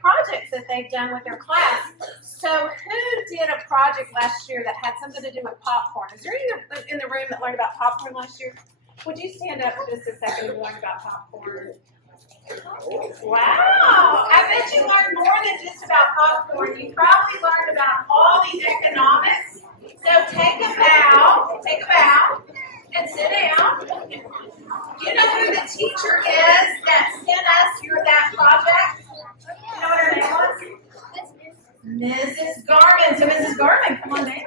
projects that they've done with their class. So who did a project last year that had something to do with popcorn? Is there anyone in the room that learned about popcorn last year? Would you stand up for just a second and learn about popcorn? Wow! I bet you learned more than just about popcorn. You probably learned about all these economics. So take a bow, and sit down. Do you know who the teacher is that sent us that project? You know what her name was? Mrs. Garmon. So Mrs. Garmon, come on down.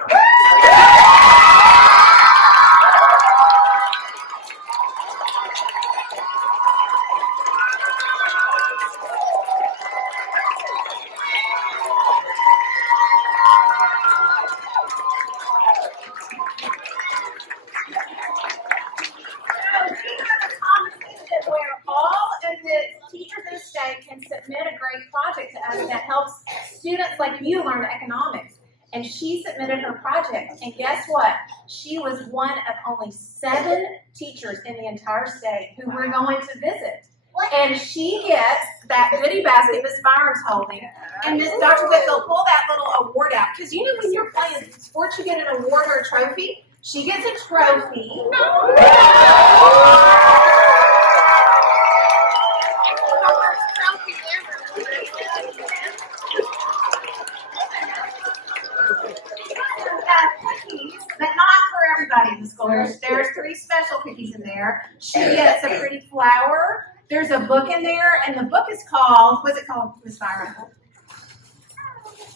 Can submit a great project to us that helps students like you learn economics. And she submitted her project, and guess what? She was one of only 7 teachers in the entire state who we're going to visit. And she gets that goodie basket Miss Byram's holding. And Miss Dr. Whitfield, pull that little award out. Because you know when you're playing sports, you get an award or a trophy. She gets a trophy. Cookies, but not for everybody in the school. There's 3 special cookies in there. She gets a pretty flower. There's a book in there, and the book is called, what's it called, Miss Byram?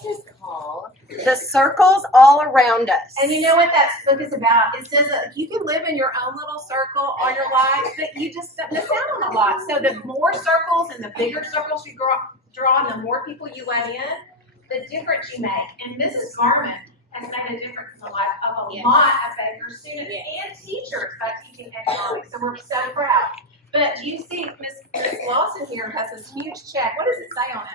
It's called The Circles All Around Us. And you know what that book is about? It says that you can live in your own little circle all your life, but you just miss out on a lot. So the more circles and the bigger circles you draw, and the more people you let in, the difference you make. And Mrs. Garmon has made a difference in the life of a lot of Baker students and teachers by teaching economics. So we're so proud. But you see, Miss Lawson here has this huge check. What does it say on it?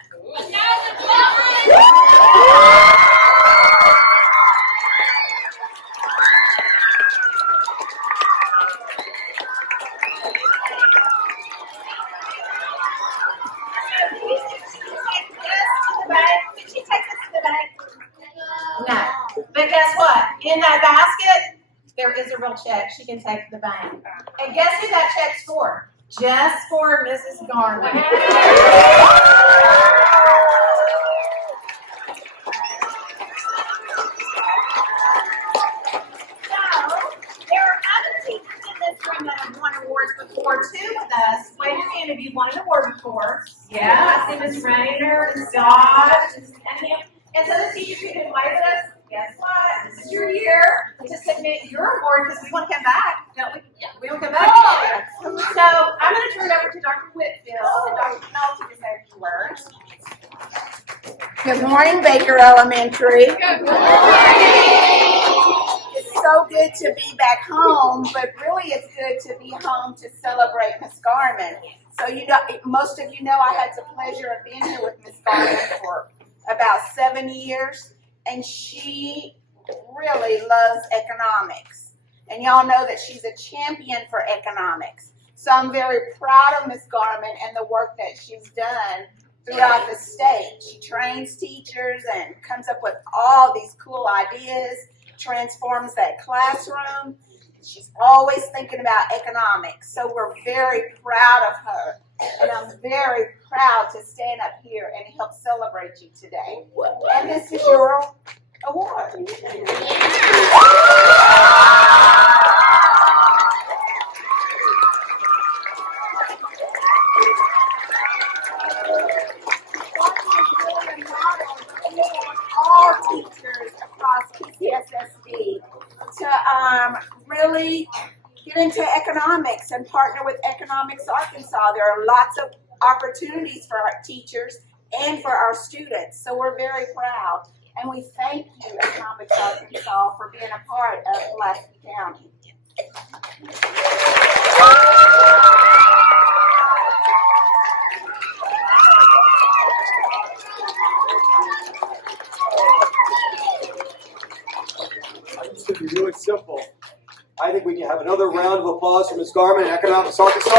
Did she take this to the bank? No. But guess what? In that basket, there is a real check she can take to the bank. And guess who that check's for? Just for Mrs. Garmon. There are other teachers in this room that have won awards before too with us. Wave your hand if you won an award before. Yeah, I see Miss Rainer, Miss Dodge, and him. And so the teachers who can wave at us, guess what? This is your year to submit your award because we want to come back, don't we? Yeah. We don't come back. So I'm going to turn it over to Dr. Whitfield and Dr. Penalty to say a few words. Good morning, Baker Elementary. Good morning. It's so good to be back home, but really it's good to be home to celebrate Miss Garmon. So most of you know I had the pleasure of being here with Miss Garmon for about 7 years, and she really loves economics. And y'all know that she's a champion for economics. So I'm very proud of Miss Garmon and the work that she's done throughout the state. She trains teachers and comes up with all these cool ideas, transforms that classroom. She's always thinking about economics. So we're very proud of her. And I'm very proud to stand up here and help celebrate you today. And this is your award. All teachers across PCSSD to really get into economics and partner with Economics Arkansas. There are lots of opportunities for our teachers and for our students, so we're very proud. And we thank you, Economics Arkansas, for being a part of Pulaski County. It's going to be really simple. I think we can have another round of applause for Ms. Garmon and Economics Arkansas.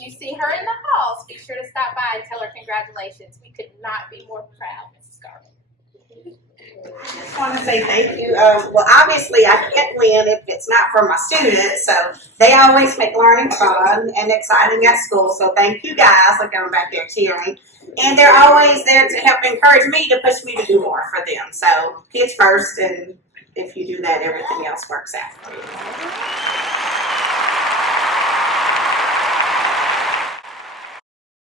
when you see her in the halls, be sure to stop by and tell her congratulations. We could not be more proud, Mrs. Garmon. Just want to say thank you. Well, obviously, I can't win if it's not for my students. So they always make learning fun and exciting at school. So thank you guys. Look, I'm back there cheering. And they're always there to help encourage me to push me to do more for them. So kids first, and if you do that, everything else works out for you.